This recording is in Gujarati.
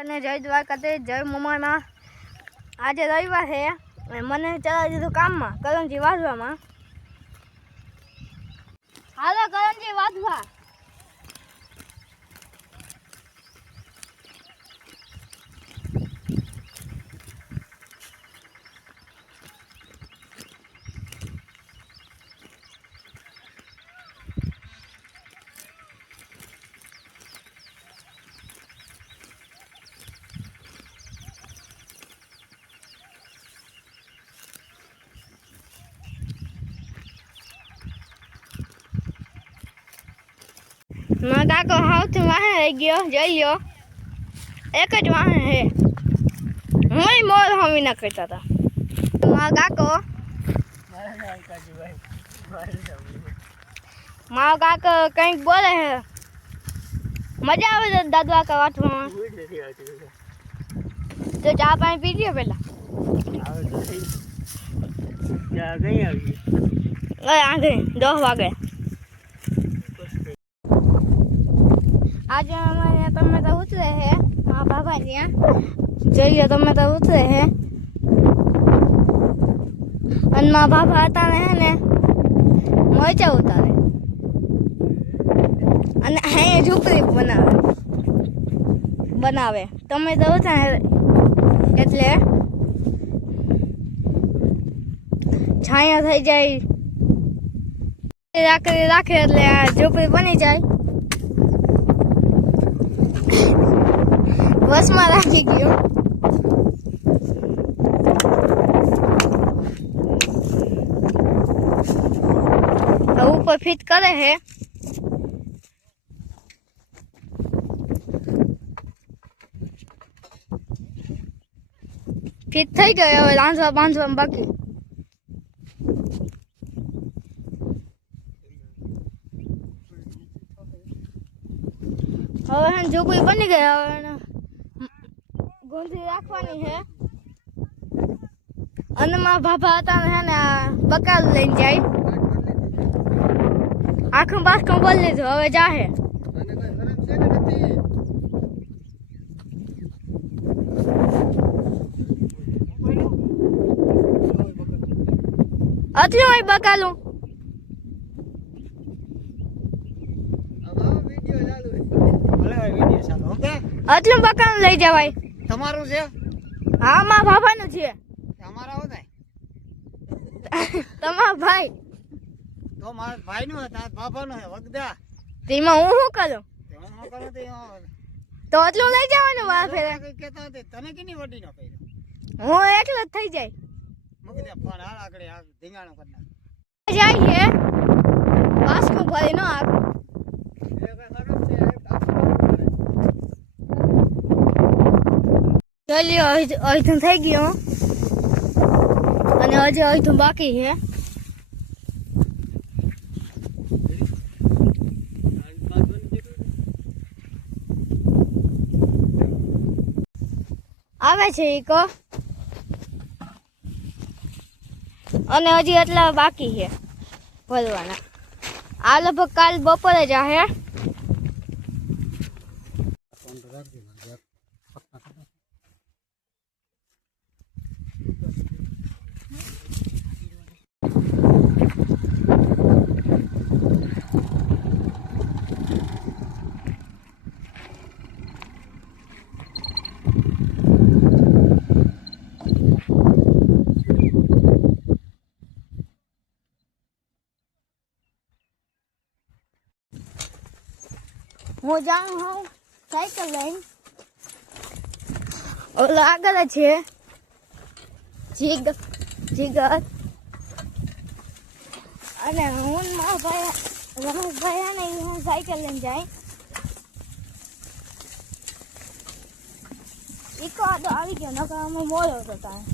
અને જય દ્વારકાધીશ, જય મુંબઈમાં. આજે રવિવાર છે અને મને ચલાવી દીધું કામમાં કરંજી વાંચવામાં. હાલો કરંજી વાંચવા. મારા કાકો હાવથી વાહે રહી ગયો, જઈ લ્યો. એક જ વાહે હે, હું મોર હમી ના કરતા હતા. મારો કાકો કંઈક બોલે હે. મજા આવે છે દાદા વાંચવામાં. તો ચા પાણી પી લ્યો પેલા. આગે 10 વાગે. આજે અમારે તમે તો ઉતરે હે મારા બાબા ત્યાં. જોઈ લો તમે તો ઉતરે હે. અને મારા બાબા હતા ને હે ને મોજા ઉતારે અને અહીંયા ઝૂંપડી બનાવે. તમે તો ઉતરે એટલે છાયા થઈ જાય રાખે એટલે આ ઝૂંપડી બની જાય. બસમાં રાખી ગયો. ઉપર ફિટ કરે હે. ફિટ થઈ ગયો. હવે રાંધવા બાંધવા બાકી. હવે હે ઝૂંપડી બની ગઈ. હવે ગોંધી રાખવાની છે. અને મારા બાબા હતા ને હે ને બકાલ લઈને જાય. આખું બાસ્કું બોલી લીધું. હવે જાહે. આટલું હોય બકાલું. આટલું બકાલું લઈ જવાય. તમારું છે? હા, મારા બાબાનું છે. અમારા હોતા તમારા ભાઈ તો મારા ભાઈ નું હતા, બાબાનો હે વગદા. તેમાં હું શું કરું? હું કરું તો આટલું લઈ જવાનું. મારા ફેરે કેતા હતા તને કેની વડી નો કર્યો. હું એકલો જ થઈ જાય. મૂકી દે ફોન. હાલ આગળ આ ધીંગાણો કરી નાખ. જઈએ બાસ્કું ભરી નો આગ. ચલ્યો અડધું થઈ ગયું અને હજી અડધું બાકી છે. આવે છે એક અને હજી એટલા બાકી છે ભરવાના. આ લગભગ કાલ બપોરે જ હે. હું જાઉં હું સાયકલ લઈને. ઓલો આગળ છે જીગર અને હું મારા ભાઈ રમેશભાઈ ને હું સાયકલ લઈને જાય. ઈકો તો આવી ગયો નકર અમે મોડો હતો ત્યાં.